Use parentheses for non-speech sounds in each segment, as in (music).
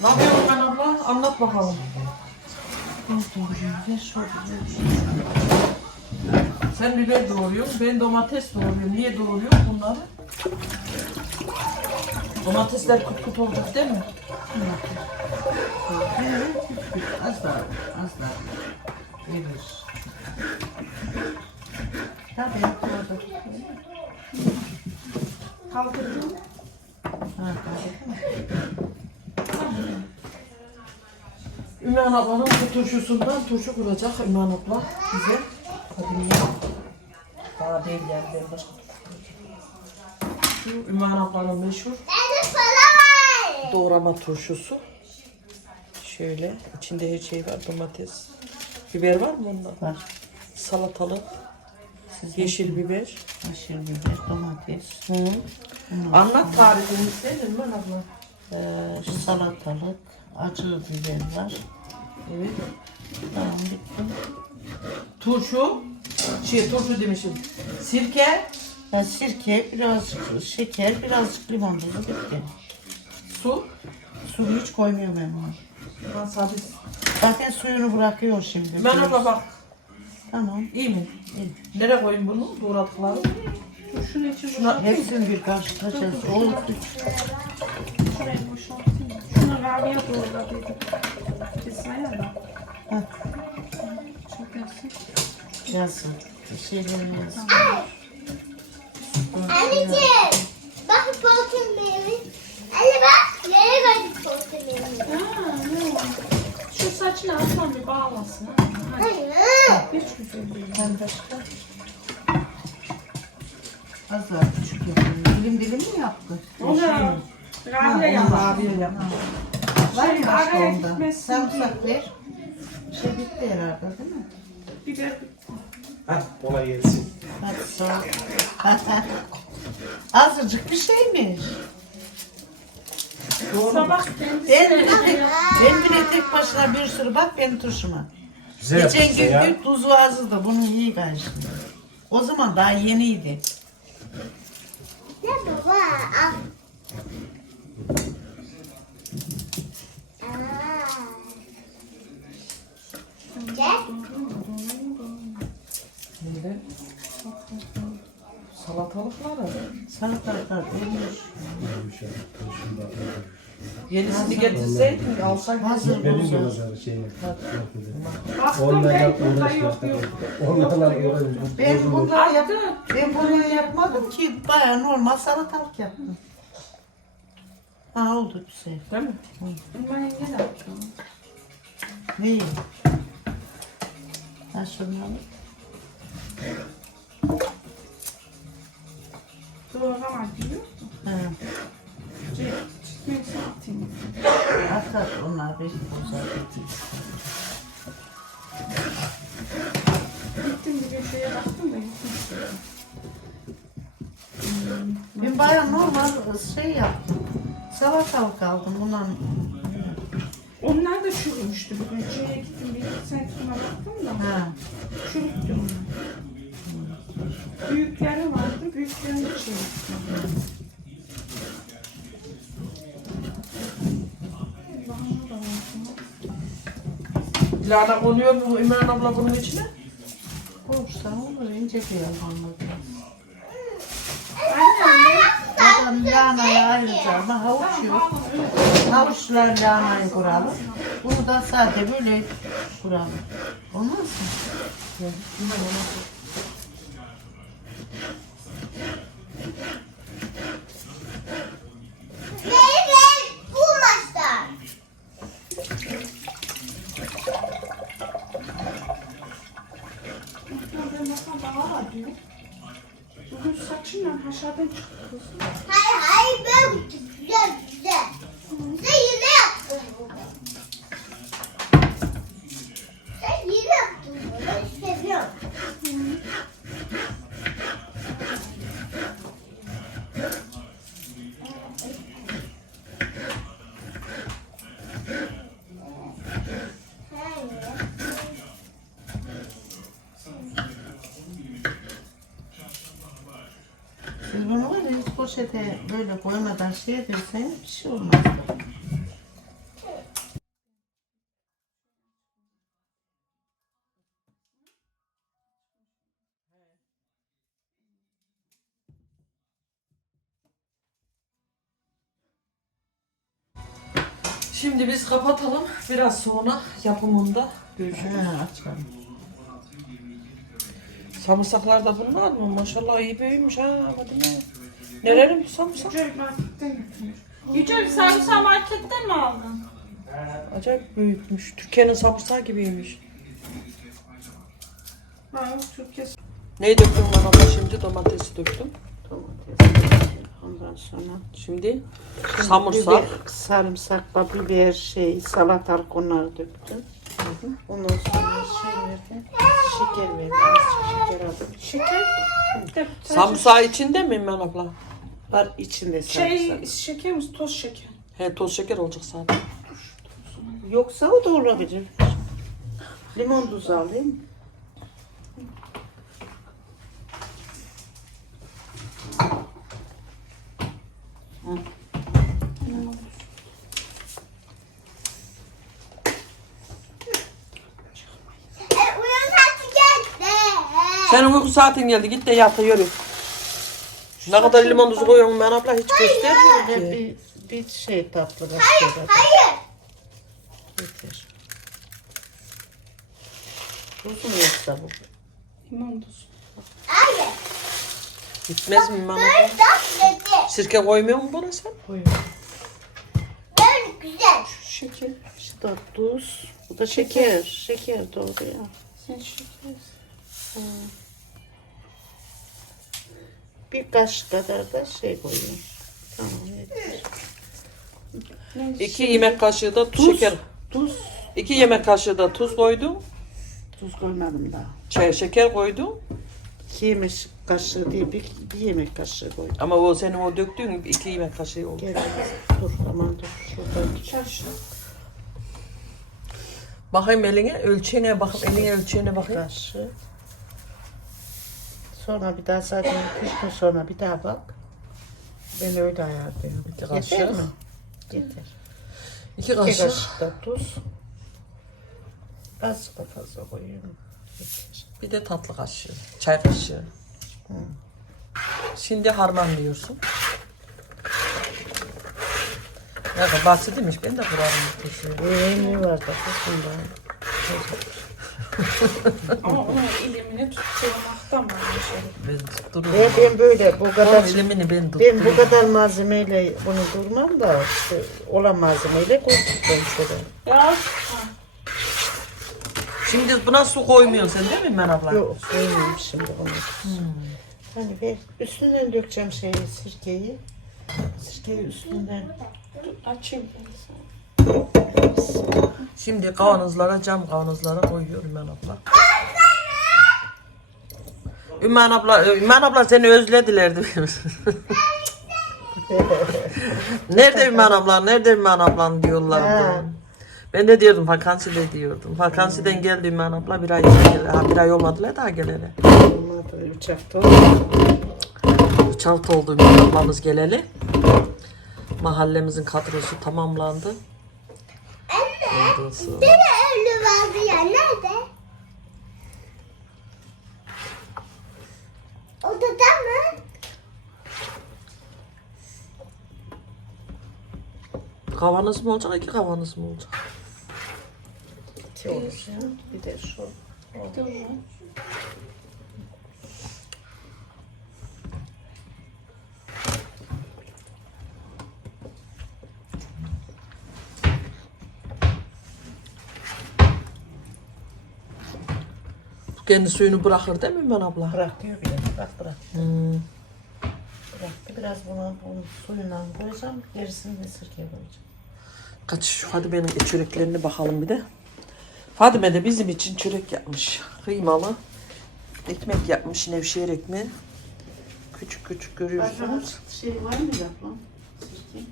Ne yapıyorsun ben abla? Anlat bakalım. Sen biber doğruyorsun, ben domates doğruyorum. Niye doğruyorsun bunları? Domatesler kut kut olacak değil mi? Az daha, az daha. Verir. Tabii, orada. Kaldırdım. Ha, tabii. Ümmühan ablanın bu turşusundan turşu kuracak Ümmühan abla bize. Hadi niye? Daha değil yani ben başka turşu. Şu Ümmühan ablanın meşhur doğrama turşusu. Şöyle içinde her şey var domates. Biber var mı bunda? Var. Salatalık, Sizin yeşil biber. yeşil biber, domates, Hı. Anlat tarifini sen Ümmühan abla. eee, salatalık, acı biber var. Evet. Tamam, bitti. Turşu, şey turşu demişim. Sirke, Ya sirke, birazcık şeker, birazcık limon tuzu bitti. su. Suyu hiç koymuyorum ben. Ben sadece Zaten suyunu bırakıyor şimdi. Ben abla bak. Tamam. iyi mi? iyi. Nereye koyayım bunu? Doğradıkları. Şunu için Şuna Hepsini bir karıştıracağız. Oğlum, şuraya boşaltayım. Şunu Rabia doğradıydı. Kesmeye da. Heh. Çok yazsın. yazın. Bir şeylerini yazın. Anneciğim, bak portemeli. Anne bak, yere koyduk portemeli. Aa, ne oldu? Şu saçını aslan bir bağlasın. Hayır. Hiç güzel değil. Ben başka. Az daha küçük yapayım. Dilim dilim mi yaptı? O Rabia yapmış. Abiye yapmış. Var Şey, mı başka araya onda? gitmesin Sarımsak ver. Şey bitti herhalde değil mi? Biber Hah, kolay gelsin. Hadi ol. (laughs) Azıcık bir şeymiş. sabah kendisi Ben bile, tek, ben bile tek başına bir sürü bak benim turşuma. Güzel Geçen yapmışsın gün ya. bir tuzu azdı. Bunun iyi karıştı. O zaman daha yeniydi. Ne baba? Al. Aa. Gel. Şimdi salatalıkları. Salatalıklar ölmüş. Yenisini getirseydin alsaydın. Hazır Benim de nazarı şey. Baktım ben burada yok yok. Onlarla uğraşma. Ben bunları yap Attı. ben bunu yapmadım ki baya normal salatalık yaptım. Ha oldu güzel. Değil mi? Ben yenge de attım. Neyi? Ha şunları. Doğrama diyor. Ha. Şey, neyse atayım. Atar onlar bir güzel. Gittim bir gün şeye baktım da gittim. Ben baya normal şey yaptım. Salatalık aldım bundan. Onlar da çürümüştü bugün. Şeye gittim bir iki sentime baktım da. Ha. Çürüktü onlar. Büyükleri vardı. Da var. Lahana konuyor mu Ümran abla bunun içine? Olursa olur ince bir yalanlar. Anne, Adam lahanayı ayrıca ama havuç yok. Havuçlar lahanayı kuralım. Bunu da sade böyle kuralım. Olmaz mı? Neyi Ha şartın çıkıyorsun. poşete böyle koymadan şey edersen bir şey olmaz. Şimdi biz kapatalım. Biraz sonra yapımında görüşürüz. Ha, da bunlar mı? Maşallah iyi büyümüş ha. Hadi ne? Nerenin bu sarımsak? Yücel marketten götürmüş. Yücel sarımsağı marketten mi aldın? Acayip büyükmüş. Türkiye'nin sarımsağı gibiymiş. Ha, Türkiye Neyi döktüm ben abla şimdi? Domatesi döktüm. Domates. Ondan sonra Şimdi samırsak. biber, sarımsakla biber, şey, salatalık onları döktüm. Ondan sonra şey verdim. Şeker verdim. Azıcık şeker aldım. şeker. De, Samırsağı içinde mi İmran abla? Var içinde sarımsak. şey şeker mi? Toz şeker. He toz şeker olacak zaten. Yoksa o da olabilir. Limon tuzu alayım. E, uyan hadi geldi. Senin uyku saatin geldi. Git de yat da yürü. Ne kadar limon tuzu koyuyorsun İmran abla hiç göstermiyor Ve ki. bir, bir şey tatlı da Hayır. yeter. Tuz mu yoksa bu? Limon tuzu. Hayır. Gitmez mi İmran abla? Böyle tatlı dedi. Sirke koymuyor mu buna sen? Koyuyorum. Böyle güzel. Şeker. Şu da tuz. Bu da şeker. Şeker doğru ya. Sen şeker. Bir kaşık kadar da şey koyuyorum. Tamam yeter. İki yemek kaşığı da Tuz. şeker. Tuz. İki yemek kaşığı da tuz koydum. Tuz koymadım daha. Çay şeker koydum. İki yemek kaşığı değil bir, bir yemek kaşığı koydum. Ama o senin o döktüğün iki yemek kaşığı oldu. Gel dur aman dur. Şuradan. Çarşı. Bakayım eline, ölçeğine bakayım, eline ölçeğine bakayım. Kaşığı. Sonra bir daha zaten üç gün sonra bir daha bak. Ben öyle ayarlıyorum. İki Yeter kaşık. mi? Yeter. İki İki kaşık. kaşık da tuz. Azıcık da fazla koyuyorum. Yeter. Bir de tatlı kaşığı. Çay kaşığı. Şimdi harmanlıyorsun. Ne kadar bahsedilmiş. Ben de kurarım. Ee, ne var da kızım da. Ama onun ilimini tutturmaktan var bir şey. Ben tuttururum. Ben, ben böyle bu kadar Onun elimini ben ben tuttururum. bu kadar malzemeyle bunu durmam da işte olan malzemeyle koydum şöyle. Ya Şimdi buna su koymuyorsun sen değil mi İmen abla? Yok koymayayım şimdi bunu. Hani ver üstünden dökeceğim şeyi sirkeyi. Sirkeyi üstünden. açayım ben sana. Şimdi kavanozlara, cam kavanozlara koyuyor Ümen abla. Ümen abla, Ümen abla seni özlediler değil mi? Nerede Ümen abla, nerede Ümen ablan diyorlardı. Ben de diyordum vakanside diyordum. Vakansiden geldi Ümen abla bir ay geldi. Ha, bir ay olmadılar daha geleli. Olmadı üç hafta oldu. Üç hafta oldu Ümen ablamız geleli. Mahallemizin kadrosu tamamlandı. Ondan sonra- Bir de ölü vardı ya. Nerede? Odada mı? Kavanoz mu olacak, iki kavanoz mu olacak? İki olur ya. Bir de şu. Kendi suyunu bırakır değil mi Ümen abla? Bırak diyor bir de. Bak bırak. Hmm. Bırak. Biraz bunu, bunu suyundan koyacağım. Gerisini de sirkeye koyacağım. Kaç şu Fadime'nin e, çöreklerine bakalım bir de. Fadime de bizim için çörek yapmış. Kıymalı. Ekmek yapmış. Nevşehir ekmeği. Küçük küçük görüyorsunuz. Şey var mı yapalım? Sirke.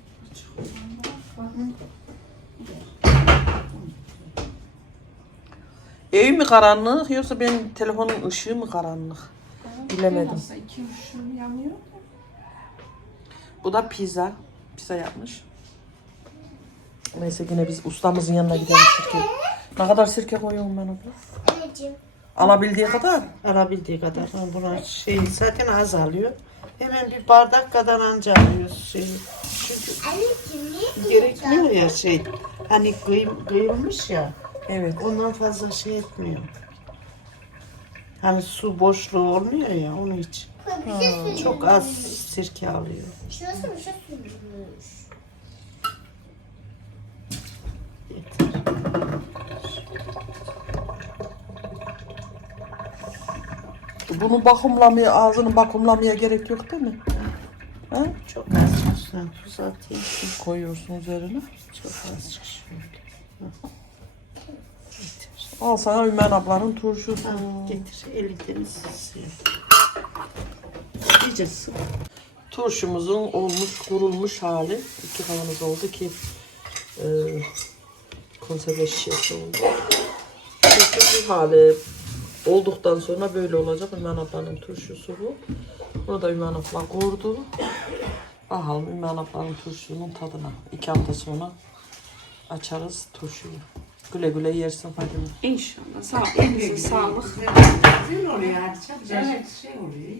Ev mi karanlık yoksa benim telefonun ışığı mı karanlık? Bilemedim. Nasıl iki ışığım yanıyor da. Bu da pizza. Pizza yapmış. Neyse yine biz ustamızın yanına gidelim sirke. Ne kadar sirke koyuyorum ben abla? Anneciğim. Alabildiği kadar. Alabildiği kadar. Ha, Buna şey zaten az alıyor. Hemen bir bardak kadar anca alıyoruz. Şey, Anneciğim niye Gerekmiyor ya şey. Hani kıyım, kıyılmış ya. Evet. Ondan fazla şey etmiyor. Hani su boşluğu olmuyor ya onun için. Bir şey söyleyeyim. Çok az sirke alıyor. Şurası bir şey sürülmüş. Yeter. Bunu bakımlamaya, ağzını bakımlamaya gerek yok değil mi? Ha? Çok az üstüne tuz atayım. Koyuyorsun üzerine. Çok az şöyle. Al sana Ümen ablanın turşusu. Ha, getir elini suyu. İyice sık. Turşumuzun olmuş, kurulmuş hali. İki kavanoz oldu ki e, konserve şişesi oldu. Turşu bu hali olduktan sonra böyle olacak. Ümen ablanın turşusu bu. Bunu da Ümen abla kurdu. Bakalım Ümen ablanın turşusunun tadına. İki hafta sonra açarız turşuyu. Güle güle yersin Fadime. İnşallah. Sağ, elinize sağlık. Güzel oluyor. Çok güzel şey oluyor.